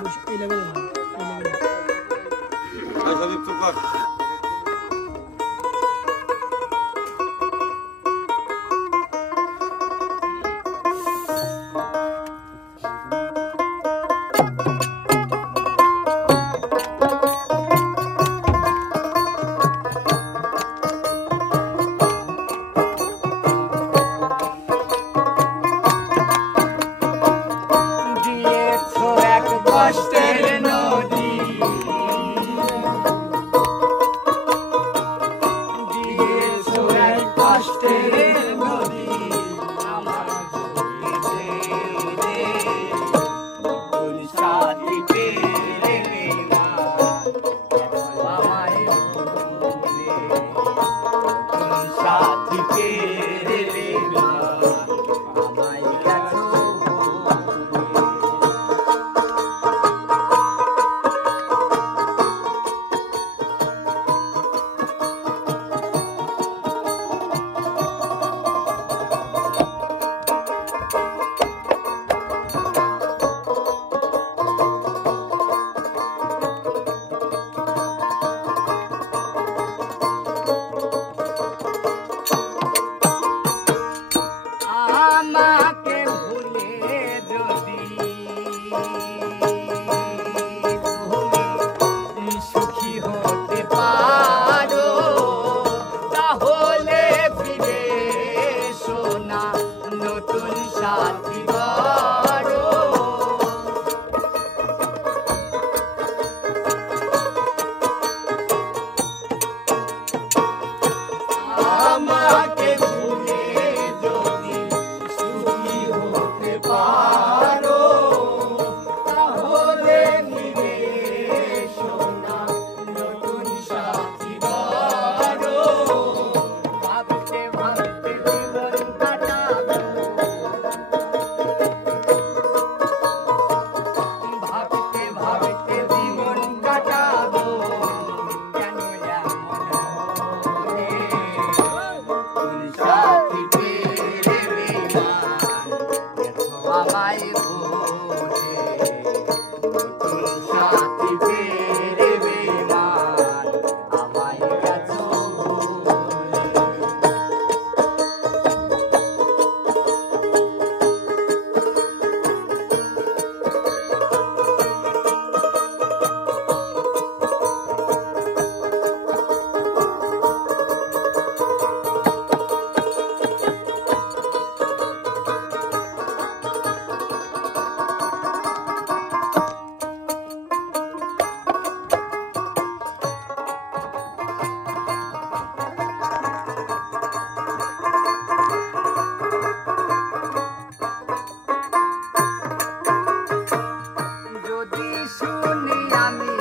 এই লেভেলে ভালো, এই লেভেলে। সদীপ চুপ কর। কষ্টের নদী দিয়েছো এক কষ্টের নদী আমার চোখে নতুন সাথী পেলে মা আমায় ভুলে নতুন সাথী পেলে মা আমায় গেছো আমাকে ভুলে যদি তুমি সুখী হতে পারো তাহলে ফিরে এসো না নতুন সাথী করো আমাকে ভুলে যদি সুখী হতে পারো তাহলে ফিরে এসো না নতুন সাথী করো ভাবতে ভাবতে জীবন কাটাবো ভাবতে ভাবতে জীবন কাটাবো কেন এমন হলে নতুন সাথী পেলে বেমান আমায় ভুলে নতুন সাথী পেলে বেমান আমায় গেছো ভুলে যদি শুনি আমি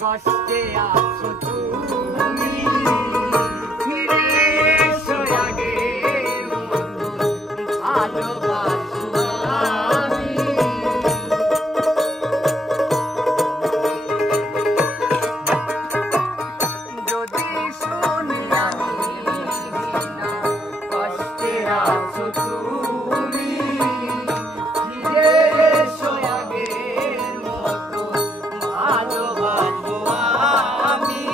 কষ্টে আছো তুমি ফিরে এসো আগের মতো ভালোবাসো আমি যদি শুনি আমি কষ্টে আছো তুমি ফিরে এসো আগের মতো ভালোবাসো আমি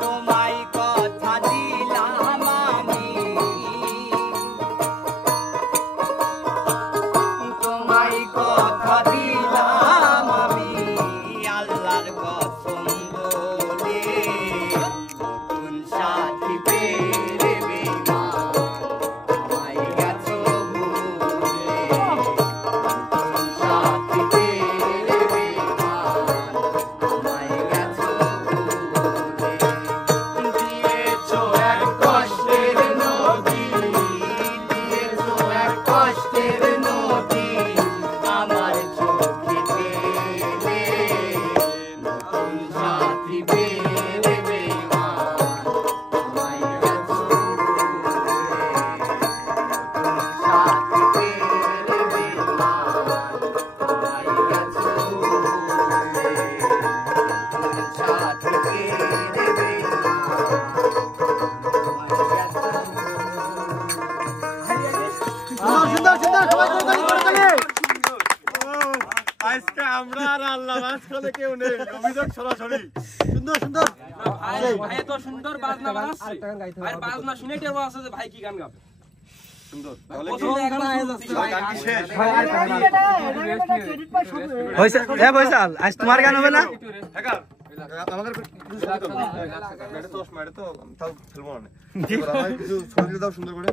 তোমায় কথা দিলাম আমি তোমায় কথা দিলাম আমি আল্লাহর কসম বলে নতুন সাথী পেলে বেমান আমায় গেছো সুন্দর সুন্দর সবাই করে আজকে আমরা আর আল্লাহ মাঝখানে কেউ নেই, অভিযোগ সরাসরি। সুন্দর সুন্দর ভাই এত সুন্দর বাজনা বানাচ্ছে ভাই বাজনা শুনে টের আছে যে ভাই কি গান গাবে সুন্দর। তাহলে কি পছন্দ এখন গান কি শেষ? হইছে এ বৈশাল আজ তোমার গান হবে না হ্যাঁ, আমাদের কিছু ছবি তোলো। এটা তো তাও ফেলবো না। কিছু ছবি দাও সুন্দর করে।